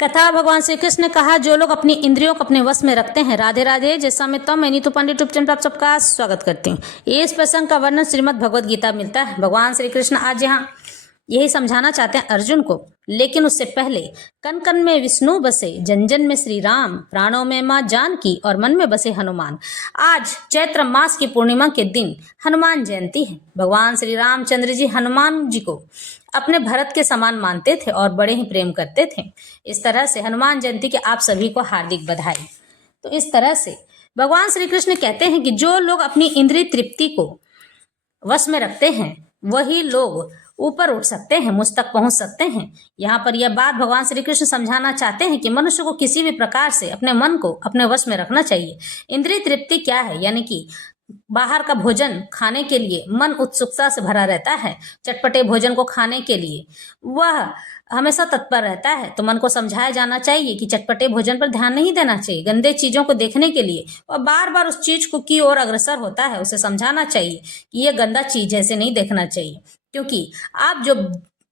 कथा भगवान श्री कृष्ण ने कहा, जो लोग अपनी इंद्रियों को अपने वश में रखते हैं। राधे राधे। जैसा मैं मैं नीतू पंडित यूट्यूब चैनल पर आप सबका स्वागत करती हूँ। इस प्रसंग का वर्णन श्रीमद् भगवद गीता मिलता है। भगवान श्री कृष्ण आज यहाँ यही समझाना चाहते हैं अर्जुन को, लेकिन उससे पहले कन कन में विष्णु बसे, जन जन में श्री राम, प्राणों में माँ जानकी और मन में बसे हनुमान। आज चैत्र मास की पूर्णिमा के दिन हनुमान जयंती है। भगवान श्री रामचंद्र जी हनुमान जी को अपने भरत के समान मानते थे और बड़े ही प्रेम करते थे। इस तरह से हनुमान जयंती के आप सभी को हार्दिक बधाई। तो इस तरह से भगवान श्री कृष्ण कहते हैं कि जो लोग अपनी इंद्रिय तृप्ति को वश में रखते हैं वही लोग ऊपर उठ सकते हैं, मुझ तक पहुंच सकते हैं। यहाँ पर यह बात भगवान श्री कृष्ण समझाना चाहते हैं कि मनुष्य को किसी भी प्रकार से अपने मन को अपने वश में रखना चाहिए। इंद्रिय तृप्ति क्या है? यानी कि बाहर का भोजन खाने के लिए मन उत्सुकता से भरा रहता है, चटपटे भोजन को खाने के लिए वह हमेशा तत्पर रहता है। तो मन को समझाया जाना चाहिए कि चटपटे भोजन पर ध्यान नहीं देना चाहिए। गंदे चीजों को देखने के लिए और बार बार उस चीज को की ओर अग्रसर होता है, उसे समझाना चाहिए कि यह गंदा चीज ऐसे नहीं देखना चाहिए, क्योंकि आप जो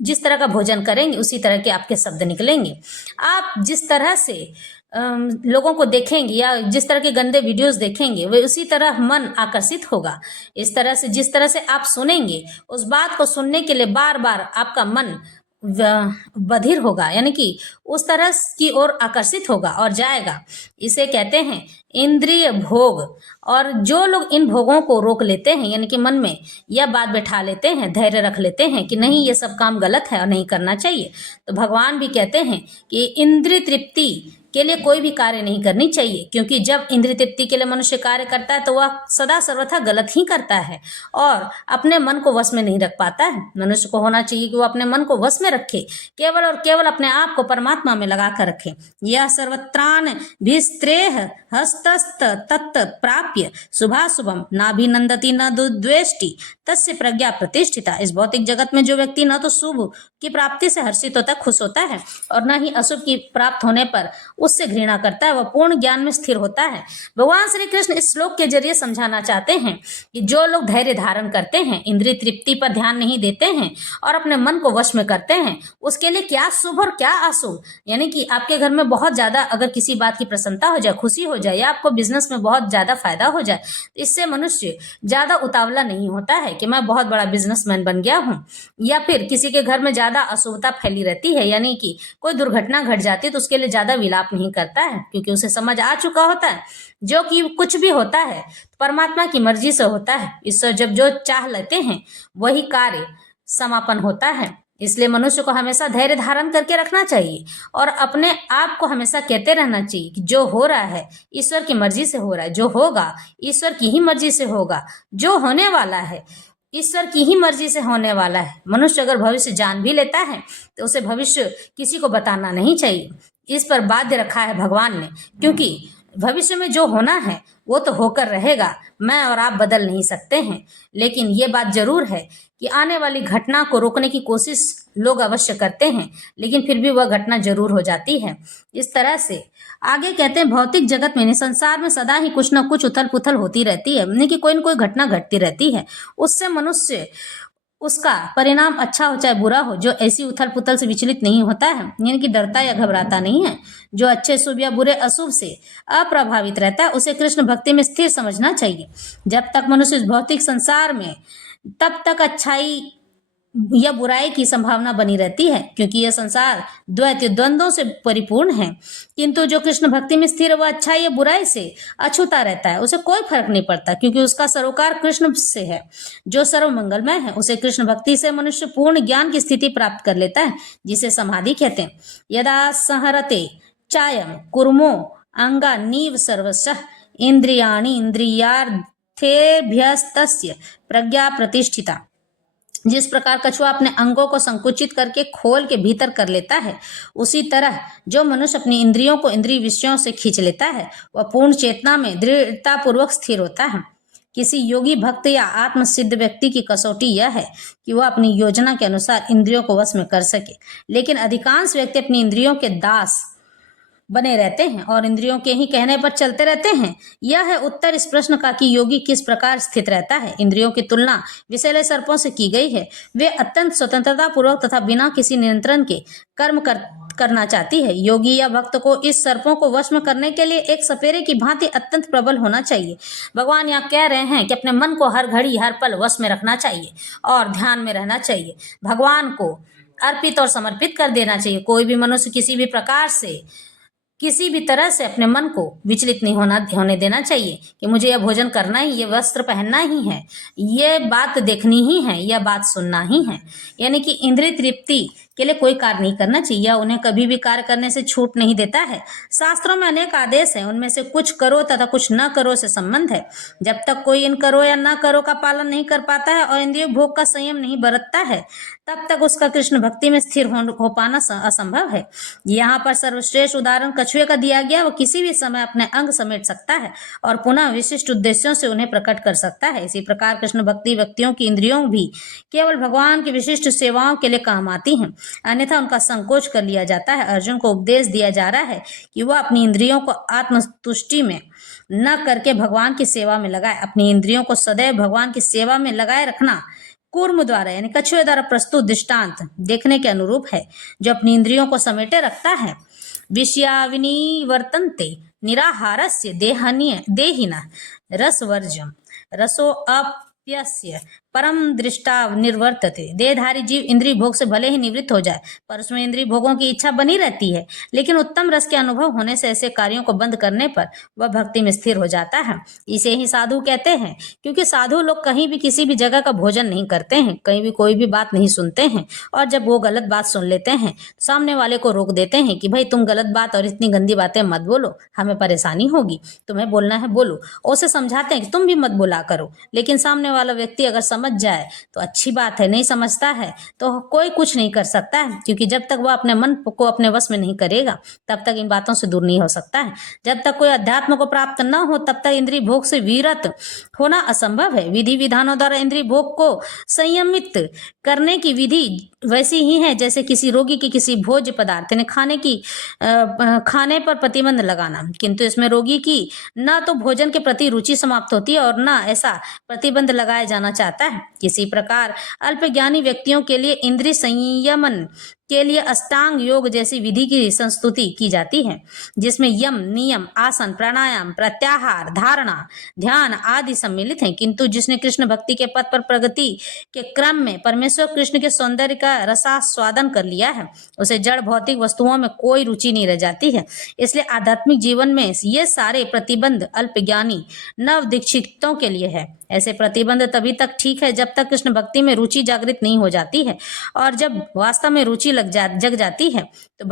जिस तरह का भोजन करेंगे उसी तरह के आपके शब्द निकलेंगे। आप जिस तरह से लोगों को देखेंगे या जिस तरह के गंदे वीडियोस देखेंगे वे उसी तरह मन आकर्षित होगा। इस तरह से जिस तरह से आप सुनेंगे उस बात को सुनने के लिए बार बार आपका मन बधिर होगा, यानी कि उस तरह की ओर आकर्षित होगा और जाएगा। इसे कहते हैं इंद्रिय भोग। और जो लोग इन भोगों को रोक लेते हैं, यानी कि मन में यह बात बैठा लेते हैं, धैर्य रख लेते हैं कि नहीं ये सब काम गलत है और नहीं करना चाहिए, तो भगवान भी कहते हैं कि इंद्रिय तृप्ति के लिए कोई भी कार्य नहीं करनी चाहिए, क्योंकि जब इंद्रिय तृप्ति के लिए मनुष्य कार्य करता है तो वह सदा सर्वथा गलत ही करता है और अपने मन को वश में नहीं रख पाता है। मनुष्य को होना चाहिए कि वह अपने मन को वश में रखे, केवल और केवल अपने आप को परमात्मा में लगा कर रखे। यह सर्वत्रान भीस्त्रेह हस्तस्त तत्त प्राप्य शुभाशुभम नाभिनंदति न दुद्वेष्टि तस्य प्रज्ञा प्रतिष्ठिता। इस भौतिक जगत में जो व्यक्ति न तो शुभ की प्राप्ति से हर्षित होता, खुश होता है, और न ही अशुभ की प्राप्त होने पर उससे घृणा करता है, वह पूर्ण ज्ञान में स्थिर होता है। भगवान श्री कृष्ण इस श्लोक के जरिए समझाना चाहते हैं कि जो लोग धैर्य धारण करते हैं, इंद्रिय तृप्ति पर ध्यान नहीं देते हैं और अपने मन को वश में करते हैं, उसके लिए क्या शुभ और क्या अशुभ। यानी कि आपके घर में बहुत ज्यादा अगर किसी बात की प्रसन्नता हो जाए, खुशी हो जाए, या आपको बिजनेस में बहुत ज्यादा फायदा हो जाए, तो इससे मनुष्य ज्यादा उतावला नहीं होता है कि मैं बहुत बड़ा बिजनेसमैन बन गया हूँ। या फिर किसी के घर में ज्यादा अशुभता फैली रहती है, यानी कि कोई दुर्घटना घट जाती है, तो उसके लिए ज्यादा विलाप नहीं करता है, क्योंकि उसे समझ आ चुका होता है जो कि कुछ भी होता है परमात्मा की मर्जी से होता है। ईश्वर जब जो चाह लेते हैं वही कार्य समापन होता है। इसलिए मनुष्य को हमेशा धैर्य धारण करके रखना चाहिए और अपने आप को हमेशा कहते रहना चाहिए कि जो हो रहा है ईश्वर की मर्जी से हो रहा है, जो होगा ईश्वर की ही मर्जी से होगा, जो होने वाला है ईश्वर की ही मर्जी से होने वाला है। मनुष्य अगर भविष्य जान भी लेता है तो उसे भविष्य किसी को बताना नहीं चाहिए। इस पर बाध्य रखा है भगवान ने, क्योंकि भविष्य में जो होना है वो तो होकर रहेगा, मैं और आप बदल नहीं सकते हैं। लेकिन ये बात जरूर है कि आने वाली घटना को रोकने की कोशिश लोग अवश्य करते हैं, लेकिन फिर भी वह घटना जरूर हो जाती है। इस तरह से आगे कहते हैं भौतिक जगत में, संसार में सदा ही कुछ न कुछ उथल पुथल होती रहती है, यानी कि कोई न कोई घटना घटती रहती है। उससे मनुष्य उसका परिणाम अच्छा हो चाहे बुरा हो, जो ऐसी उथल पुथल से विचलित नहीं होता है, यानी कि डरता या घबराता नहीं है, जो अच्छे शुभ या बुरे अशुभ से अप्रभावित रहता है, उसे कृष्ण भक्ति में स्थिर समझना चाहिए। जब तक मनुष्य इस भौतिक संसार में तब तक अच्छाई या बुराई की संभावना बनी रहती है, क्योंकि यह संसार द्वंद्वों से परिपूर्ण है। किंतु जो कृष्ण भक्ति में स्थिर है वह अच्छाई या बुराई से अछूता रहता है, उसे कोई फर्क नहीं पड़ता, क्योंकि उसका सरोकार कृष्ण से है जो सर्व मंगलमय है। उसे कृष्ण भक्ति से मनुष्य पूर्ण ज्ञान की स्थिति प्राप्त कर लेता है, जिसे समाधि कहते हैं। यदा संहरते चायम कुर्मो अंगा नीव सर्वशः इंद्रियाणि इंद्रियार्थेभ्यस्तस्य प्रज्ञा प्रतिष्ठिता। जिस प्रकार कछुआ अपने अंगों को संकुचित करके खोल के भीतर कर लेता है, उसी तरह जो मनुष्य अपनी इंद्रियों को इंद्रिय विषयों से खींच लेता है वह पूर्ण चेतना में दृढ़ता पूर्वक स्थिर होता है। किसी योगी भक्त या आत्मसिद्ध व्यक्ति की कसौटी यह है कि वह अपनी योजना के अनुसार इंद्रियों को वश में कर सके, लेकिन अधिकांश व्यक्ति अपनी इंद्रियों के दास बने रहते हैं और इंद्रियों के ही कहने पर चलते रहते हैं? यह है उत्तर इस प्रश्न का कि योगी किस प्रकार स्थित रहता है। इंद्रियों की तुलना विषैले सर्पों से की गई है। वे अत्यंत स्वतंत्रता पूर्वक तथा बिना किसी नियंत्रण के कर्म करना चाहती है। योगी या भक्त को इस सर्पों को वश में करने के लिए एक सपेरे की भांति अत्यंत प्रबल होना चाहिए। भगवान यहाँ कह रहे हैं कि अपने मन को हर घड़ी हर पल वश में रखना चाहिए और ध्यान में रहना चाहिए। भगवान को अर्पित और समर्पित कर देना चाहिए। कोई भी मनुष्य किसी भी प्रकार से किसी भी तरह से अपने मन को विचलित नहीं होने देना चाहिए कि मुझे यह भोजन करना ही, ये वस्त्र पहनना ही है, ये बात देखनी ही है, यह बात सुनना ही है। यानी कि इंद्रिय तृप्ति के लिए कोई कार्य नहीं करना चाहिए या उन्हें कभी भी कार्य करने से छूट नहीं देता है। शास्त्रों में अनेक आदेश हैं, उनमें से कुछ करो तथा कुछ न करो से संबंध है। जब तक कोई इन करो या न करो का पालन नहीं कर पाता है और इंद्रिय भोग का संयम नहीं बरतता है, तब तक उसका कृष्ण भक्ति में स्थिर हो पाना असंभव है। यहाँ पर सर्वश्रेष्ठ उदाहरण कछुए का दिया गया। वो किसी भी समय अपने अंग समेट सकता है और पुनः विशिष्ट उद्देश्यों से उन्हें प्रकट कर सकता है। इसी प्रकार कृष्ण भक्ति व्यक्तियों की इंद्रियों भी केवल भगवान की विशिष्ट सेवाओं के लिए काम आती हैं, अन्यथा उनका संकोच कर लिया जाता है। अर्जुन को उपदेश दिया जा रहा है कि वह अपनी इंद्रियों को आत्मतुष्टि में न करके भगवान की सेवा में लगाए। अपनी इंद्रियों को सदैव भगवान की सेवा में लगाए रखना कूर्म द्वारा यानी कछुए द्वारा प्रस्तुत दृष्टांत देखने के अनुरूप है। जो अपनी इंद्रियों को समेटे रखता है, विषयाविनिवर्तन्ते निराहारस्य देहिनः रसवर्ज्यम रसोऽप्यस्य परम दृष्टा निर्वर्तते। देहधारी जीव इंद्रिय भोग से भले ही निवृत्त हो जाए, पर उसमें इंद्रिय भोगों की इच्छा बनी रहती है। लेकिन उत्तम रस के अनुभव होने से ऐसे कार्यों को बंद करने पर वह भक्ति में स्थिर हो जाता है। इसे ही साधु कहते हैं, क्योंकि साधु लोग कहीं भी किसी भी जगह का भोजन नहीं करते हैं, कहीं भी कोई भी बात नहीं सुनते हैं, और जब वो गलत बात सुन लेते हैं सामने वाले को रोक देते हैं कि भाई तुम गलत बात और इतनी गंदी बातें मत बोलो, हमें परेशानी होगी, तुम्हें बोलना है बोलो। उसे समझाते हैं कि तुम भी मत बोला करो। लेकिन सामने वाला व्यक्ति अगर समझ जाए तो अच्छी बात है, नहीं समझता है तो कोई कुछ नहीं कर सकता है, क्योंकि जब तक वह अपने मन को अपने वश में नहीं करेगा तब तक इन बातों से दूर नहीं हो सकता है। जब तक कोई अध्यात्म को प्राप्त न हो तब तक इंद्रिय भोग से विरत होना असंभव है। विधि विधानों द्वारा इंद्रिय भोग को संयमित करने की विधि वैसी ही है जैसे किसी रोगी की किसी भोज्य पदार्थ यानी खाने पर प्रतिबंध लगाना, किंतु इसमें रोगी की न तो भोजन के प्रति रुचि समाप्त होती है और न ऐसा प्रतिबंध लगाया जाना चाहता है। किसी प्रकार अल्पज्ञानी व्यक्तियों के लिए इंद्रिय संयमन के लिए अष्टांग योग जैसी विधि की संस्तुति की जाती है, जिसमें यम, नियम, आसन, प्राणायाम, प्रत्याहार, धारणा, ध्यान आदि सम्मिलित हैं। किंतु जिसने कृष्ण भक्ति के पथ पर प्रगति के क्रम में परमेश्वर कृष्ण के सौंदर्य का रसास्वादन कर लिया है, उसे जड़ भौतिक वस्तुओं में कोई रुचि नहीं रह जाती है। इसलिए आध्यात्मिक जीवन में ये सारे प्रतिबंध अल्पज्ञानी नव दीक्षितों के लिए है। ऐसे प्रतिबंध तभी तक ठीक है जब तक कृष्ण भक्ति में रुचि जागृत नहीं हो जाती है, और जब वास्तव में रुचि जग जाती है तो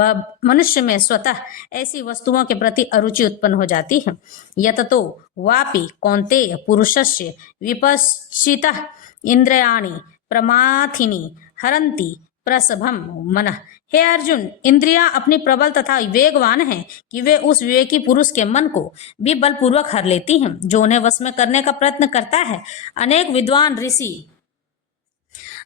मनुष्य में स्वतः ऐसी वस्तुओं के प्रति अरुचि उत्पन्न हो जाती है। यततो वापि कौन्तेय पुरुषस्य विपश्चितः इंद्रियाणि प्रमाथिनी हरन्ति प्रसभम मनः। हे अर्जुन, इंद्रियां अपनी प्रबल तथा वेगवान हैं कि वे उस विवेकी पुरुष के मन को भी बलपूर्वक हर लेती हैं जो उन्हें वश में करने का प्रयत्न करता है। अनेक विद्वान ऋषि,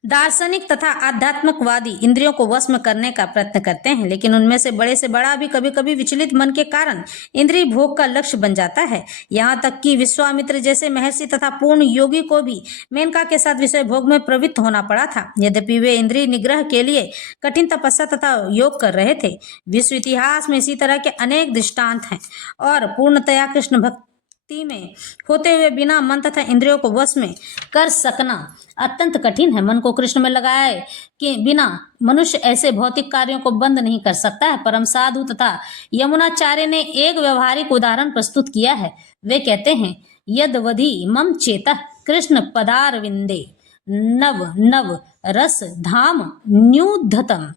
दार्शनिक तथा आध्यात्मिकवादी इंद्रियों को वश में करने का प्रयत्न करते हैं, लेकिन उनमें से बड़े से बड़ा भी कभी कभी विचलित मन के कारण इंद्रिय भोग का लक्ष्य बन जाता है। यहाँ तक कि विश्वामित्र जैसे महर्षि तथा पूर्ण योगी को भी मेनका के साथ विषय भोग में प्रवृत्त होना पड़ा था, यद्यपि वे इंद्रिय निग्रह के लिए कठिन तपस्या तथा योग कर रहे थे। विश्व इतिहास में इसी तरह के अनेक दृष्टांत हैं, और पूर्णतया कृष्ण भक्ति में होते हुए बिना मन तथा इंद्रियों को वश में कर सकना अत्यंत कठिन है। मन को कृष्ण में लगाए कि बिना मनुष्य ऐसे भौतिक कार्यों को बंद नहीं कर सकता है। परम साधु तथा यमुनाचार्य ने एक व्यवहारिक उदाहरण प्रस्तुत किया है। वे कहते हैं, यदवधि मम चेतः कृष्ण पदारविंदे नव नव रस धाम न्यूधतम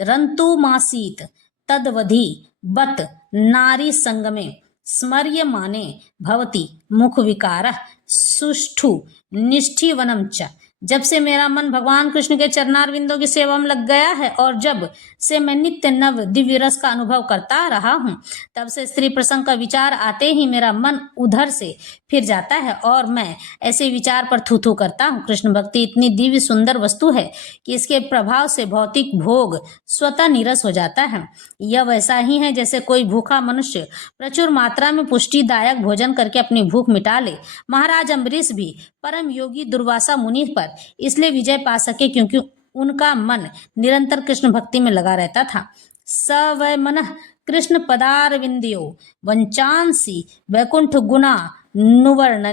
रंतुमासीत तदवधि बत नारी संगमे स्मर्यमाने भवति मुख विकारः सुष्ठु निष्ठीवनं च जब से मेरा मन भगवान कृष्ण के चरणारविंदों की सेवा में लग गया है और जब से मैं नित्य नव दिव्य रस का अनुभव करता रहा हूँ, तब से स्त्री प्रसंग का विचार आते ही मेरा मन उधर से फिर जाता है और मैं ऐसे विचार पर थू थू करता हूँ। कृष्ण भक्ति इतनी दिव्य सुंदर वस्तु है कि इसके प्रभाव से भौतिक भोग स्वतः नीरस हो जाता है। यह वैसा ही है जैसे कोई भूखा मनुष्य प्रचुर मात्रा में पुष्टिदायक भोजन करके अपनी भूख मिटा ले। महाराज अम्बरीश भी परम योगी दुर्वासा मुनि पर इसलिए विजय पा सके क्योंकि उनका मन निरंतर कृष्ण भक्ति में लगा रहता था। स वै मन कृष्ण पदारविंदयो वंचांसी वैकुंठ गुना नुवर्णने।